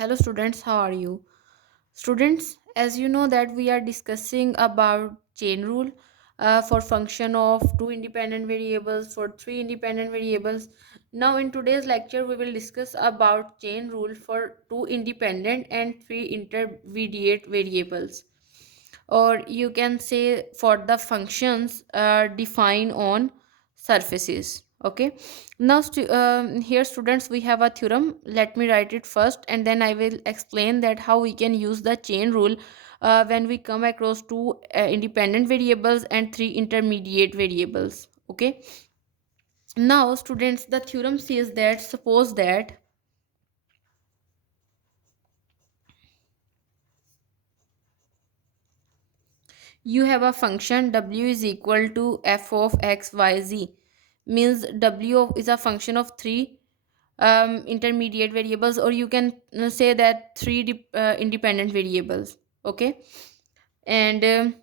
Hello students, how are you? Students, as you know that we are discussing about chain rule for function of two independent variables for three independent variables. Now in today's lecture we will discuss about chain rule for two independent and three intermediate variables, or you can say for the functions defined on surfaces. Okay, now here students we have a theorem. Let me write it first and then I will explain that how we can use the chain rule when we come across two independent variables and three intermediate variables. Okay, now students, the theorem says that suppose that you have a function w is equal to f of x y z, means is a function of three intermediate variables, or you can say that three independent variables. Okay, and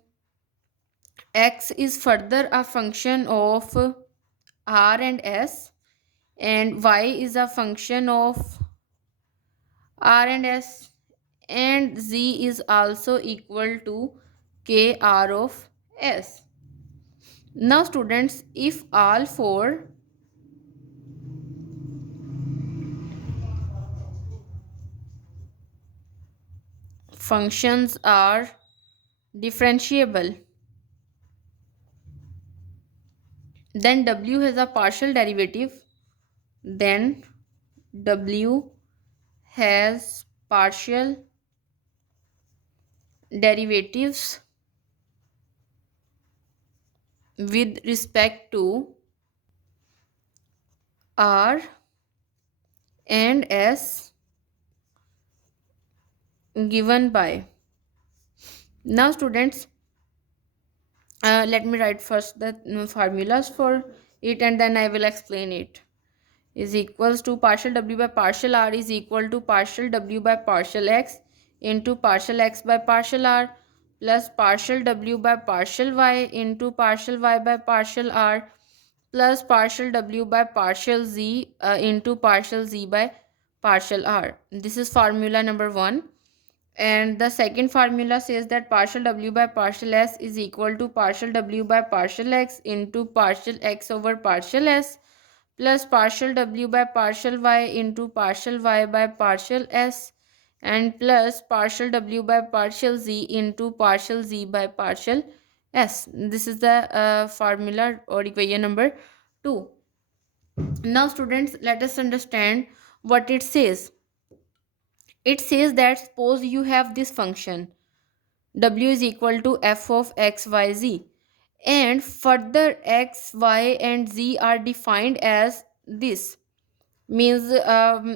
x is further a function of r and s, and y is a function of r and s, and z is also equal to k r of s. Now students, if all four functions are differentiable, then w has a partial derivative, then w has partial derivatives with respect to r and s given by. Now students, let me write first the formulas for it and then I will explain it. Is equals to partial w by partial r is equal to partial w by partial x into partial x by partial r plus partial w by partial y into partial y by partial r plus partial w by partial z into partial z by partial r. This is formula number 1. And the second formula says that partial w by partial s is equal to partial w by partial x into partial x over partial s plus partial w by partial y into partial y by partial s and plus partial w by partial z into partial z by partial s. This is the formula or equation number 2. Now students, let us understand what it says. It says that suppose you have this function w is equal to f of x y z, and further x y and z are defined as this, means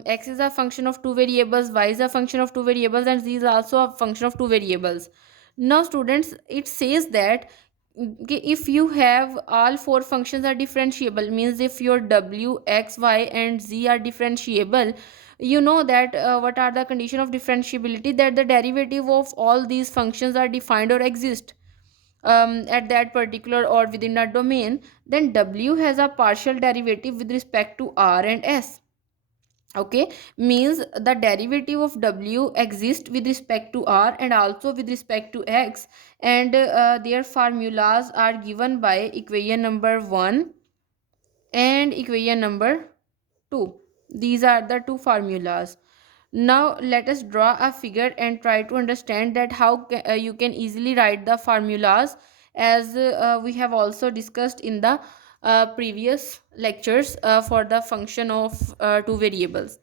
x is a function of two variables, y is a function of two variables, and z is also a function of two variables. Now students, it says that if you have all four functions are differentiable, means if your w x y and z are differentiable, you know that what are the condition of differentiability, that the derivative of all these functions are defined or exist at that particular or within a domain, then w has a partial derivative with respect to r and s. Okay, means the derivative of w exists with respect to r and also with respect to x, and their formulas are given by equation number 1 and equation number 2. These are the two formulas. Now let us draw a figure and try to understand that how you can easily write the formulas, as we have also discussed in the previous lectures for the function of two variables.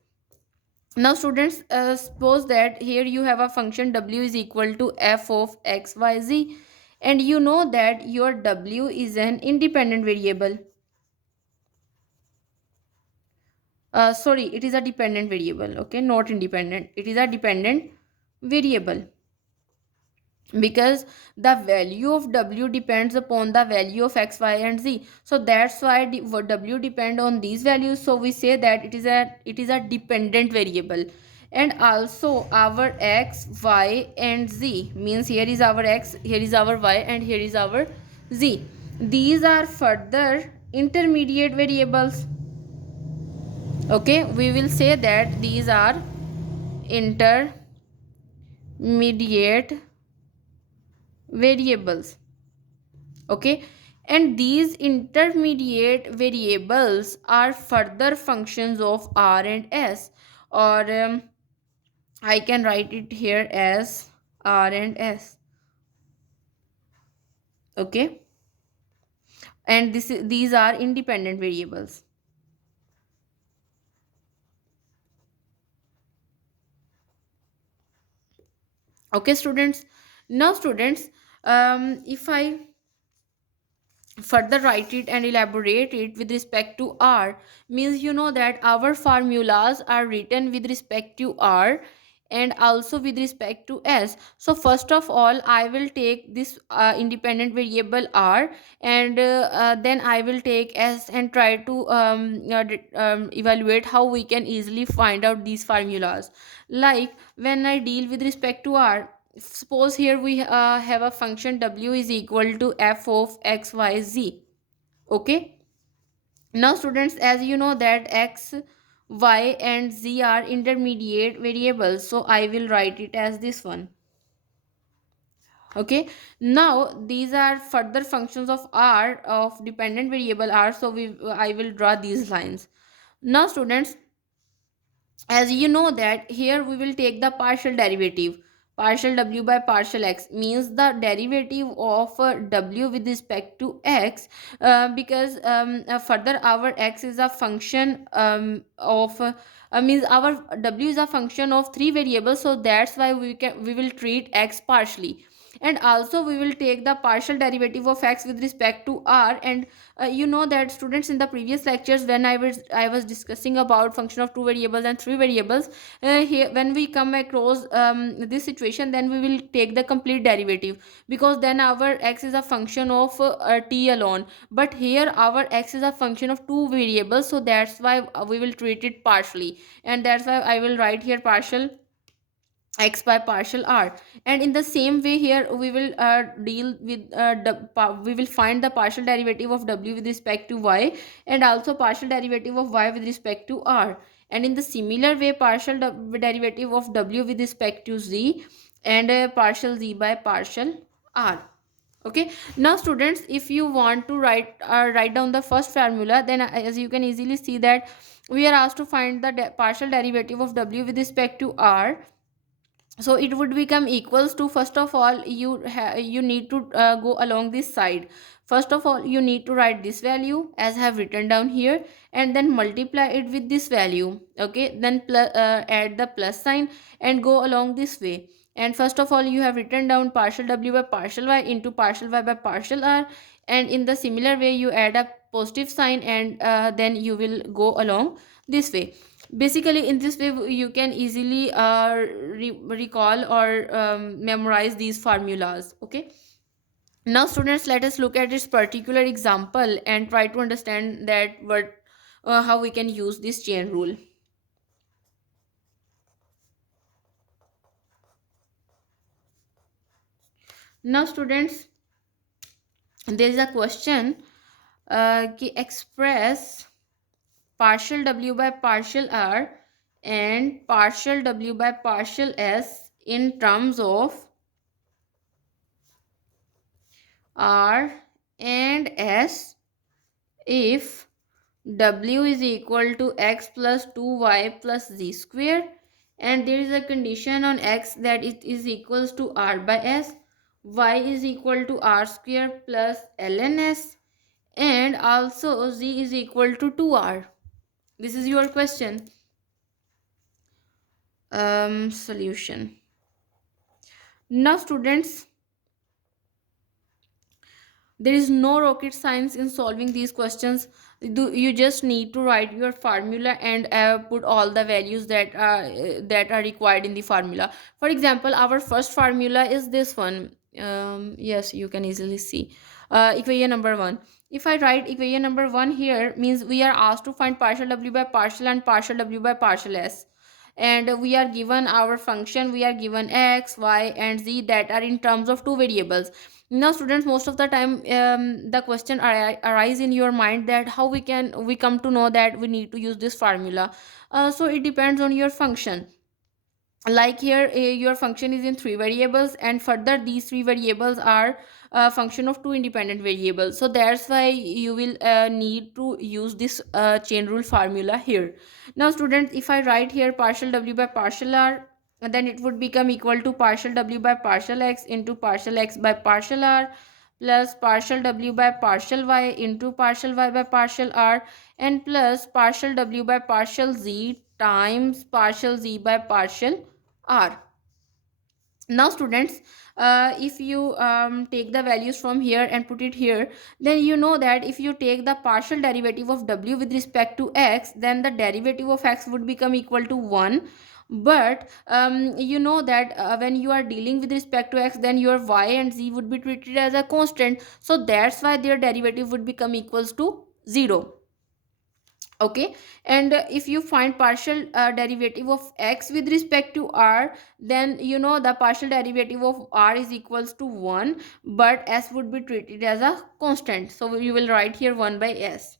Now students, suppose that here you have a function w is equal to f of x y z, and you know that your w is an independent variable. Sorry, it is a dependent variable. Okay, not independent, it is a dependent variable, because the value of w depends upon the value of x y and z, so that's why w depend on these values, so we say that it is a dependent variable. And also our x y and z, means here is our x, here is our y, and here is our z, these are further intermediate variables. Okay, we will say that these are intermediate variables. Okay, and these intermediate variables are further functions of R and S, or I can write it here as R and S. Okay, and these are independent variables. Okay, students. Now, students, if I further write it and elaborate it with respect to R, means you know that our formulas are written with respect to R and also with respect to S. So first of all, I will take this independent variable R, and then I will take S and try to evaluate how we can easily find out these formulas. Like when I deal with respect to R, suppose here we have a function w is equal to f of x y z. Okay, now students, as you know that x, y and z are intermediate variables, so I will write it as this one. Okay, now these are further functions of R, of dependent variable R, so I will draw these lines. Now students, as you know that here we will take the partial derivative, partial w by partial x, means the derivative of w with respect to x, because further our x is a function of means our w is a function of three variables, so that's why we will treat x partially. And also we will take the partial derivative of x with respect to R. And you know that students, in the previous lectures when I was discussing about function of two variables and three variables, here when we come across this situation, then we will take the complete derivative, because then our x is a function of t alone. But here our x is a function of two variables, so that's why we will treat it partially, and that's why I will write here partial x by partial R. And in the same way here we will deal with we will find the partial derivative of w with respect to y, and also partial derivative of y with respect to R. And in the similar way, partial derivative of w with respect to z, and partial z by partial R. Okay, now students, if you want to write down the first formula, then as you can easily see that we are asked to find the partial derivative of w with respect to R. So it would become equals to, first of all, you need to go along this side. First of all, you need to write this value as I have written down here, and then multiply it with this value. Okay, then add the plus sign and go along this way. And first of all, you have written down partial w by partial y into partial y by partial R, and in the similar way you add a positive sign, and then you will go along this way. Basically in this way you can easily recall or memorize these formulas. Okay, now students, let us look at this particular example and try to understand that what how we can use this chain rule. Now students, there is a question express partial w by partial R and partial w by partial S in terms of R and S if w is equal to x plus 2y plus z square, and there is a condition on x that it is equals to R by S, y is equal to R square plus ln S, and also z is equal to 2R. This is your question. Solution. Now students, there is no rocket science in solving these questions. You just need to write your formula and put all the values that are required in the formula. For example, our first formula is this one. Yes, you can easily see equation number 1. If I write equation number 1 here, means we are asked to find partial w by partial and partial w by partial S, and we are given our function, we are given x, y and z that are in terms of two variables. Now students, most of the time the question arise in your mind that how we come to know that we need to use this formula. So it depends on your function. Like here your function is in three variables, and further these three variables are a function of two independent variables, so that's why you will need to use this chain rule formula here. Now students, if I write here partial w by partial r, then it would become equal to partial w by partial x into partial x by partial r plus partial w by partial y into partial y by partial r, and plus partial w by partial z times partial z by partial r. Now students, if you take the values from here and put it here, then you know that if you take the partial derivative of w with respect to x, then the derivative of x would become equal to 1. But you know that when you are dealing with respect to x, then your y and z would be treated as a constant, so that's why their derivative would become equals to 0. Okay, and if you find partial derivative of x with respect to r, then you know the partial derivative of r is equals to 1, but s would be treated as a constant, so you will write here 1 by s.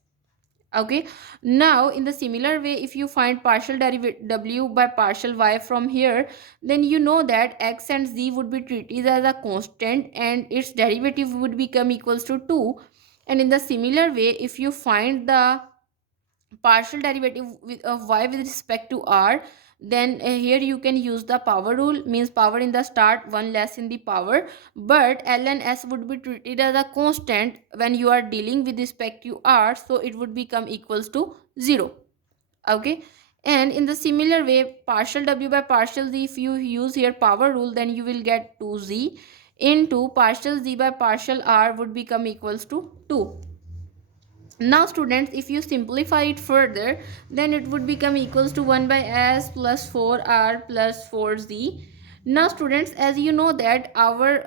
Okay, now in the similar way, if you find partial derivative w by partial y from here, then you know that x and z would be treated as a constant and its derivative would become equals to 2. And in the similar way, if you find the partial derivative of y with respect to r, then here you can use the power rule, means power in the start, one less in the power, but l and s would be treated as a constant when you are dealing with respect to r, so it would become equals to 0. Okay, and in the similar way, partial w by partial z, if you use here power rule, then you will get 2z into partial z by partial r would become equals to 2. Now students, if you simplify it further, then it would become equals to 1 by s plus 4r plus 4z. Now students, as you know that our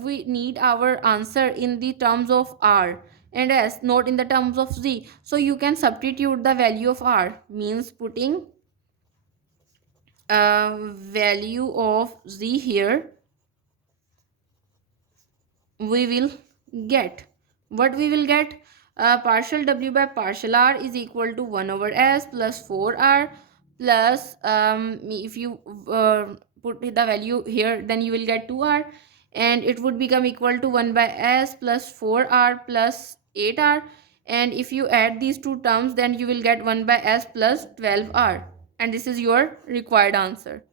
we need our answer in the terms of r and s, not in the terms of z, so you can substitute the value of r, means putting value of z here, we will get what we will get. Partial w by partial r is equal to 1 over s plus 4r plus if you put the value here, then you will get 2r, and it would become equal to 1 by s plus 4r plus 8r, and if you add these two terms, then you will get 1 by s plus 12r, and this is your required answer.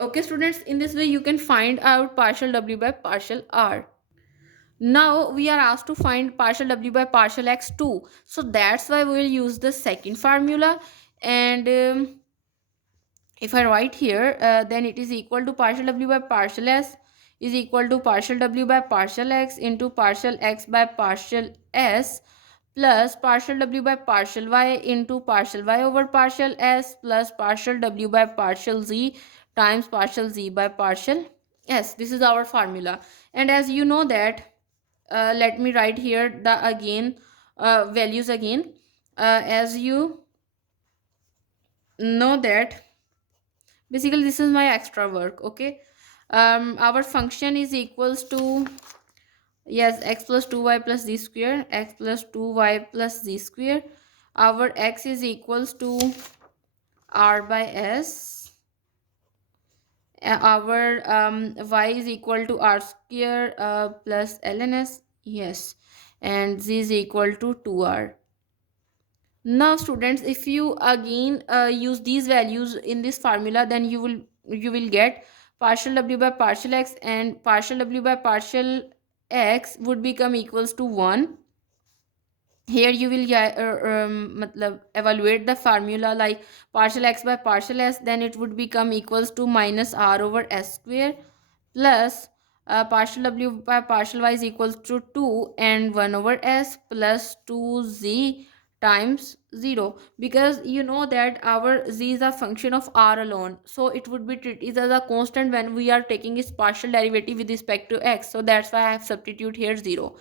Okay students, in this way you can find out partial w by partial r. Now we are asked to find partial w by partial x too, so that's why we will use the second formula. And if I write here, then it is equal to partial w by partial s is equal to partial w by partial x into partial x by partial s plus partial w by partial y into partial y over partial s plus partial w by partial z times partial z by partial s. This is our formula. And as you know that, let me write here the again values again. As you know that, basically this is my extra work. Okay, our function is equals to, yes, x plus 2y plus z square, x plus 2y plus z square. Our x is equals to r by s. Our y is equal to r square plus ln s, yes, and z is equal to 2r. Now students, if you again use these values in this formula, then you will get partial w by partial x, and partial w by partial x would become equals to 1. Here you will evaluate the formula like partial x by partial s, then it would become equals to minus r over s square plus partial w by partial y is equals to 2 and 1 over s plus 2z times 0, because you know that our z is a function of r alone, so it would be treated as a constant when we are taking its partial derivative with respect to x, so that's why I have substitute here 0.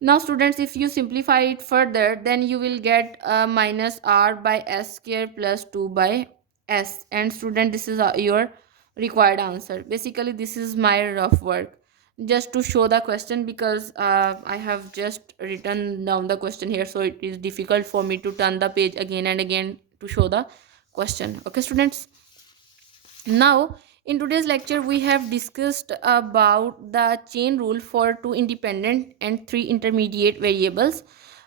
Now students, if you simplify it further, then you will get minus r by s square plus 2 by s. And student, this is your required answer. Basically this is my rough work just to show the question, because I have just written down the question here, so it is difficult for me to turn the page again and again to show the question. Okay, students. Now, in today's lecture, we have discussed about the chain rule for two independent and three intermediate variables,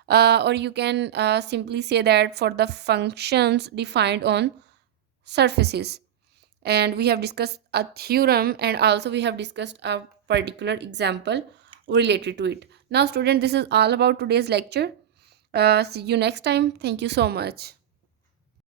or you can simply say that for the functions defined on surfaces. And we have discussed a theorem, and also we have discussed a particular example related to it. Now, student, this is all about today's lecture. See you next time. Thank you so much.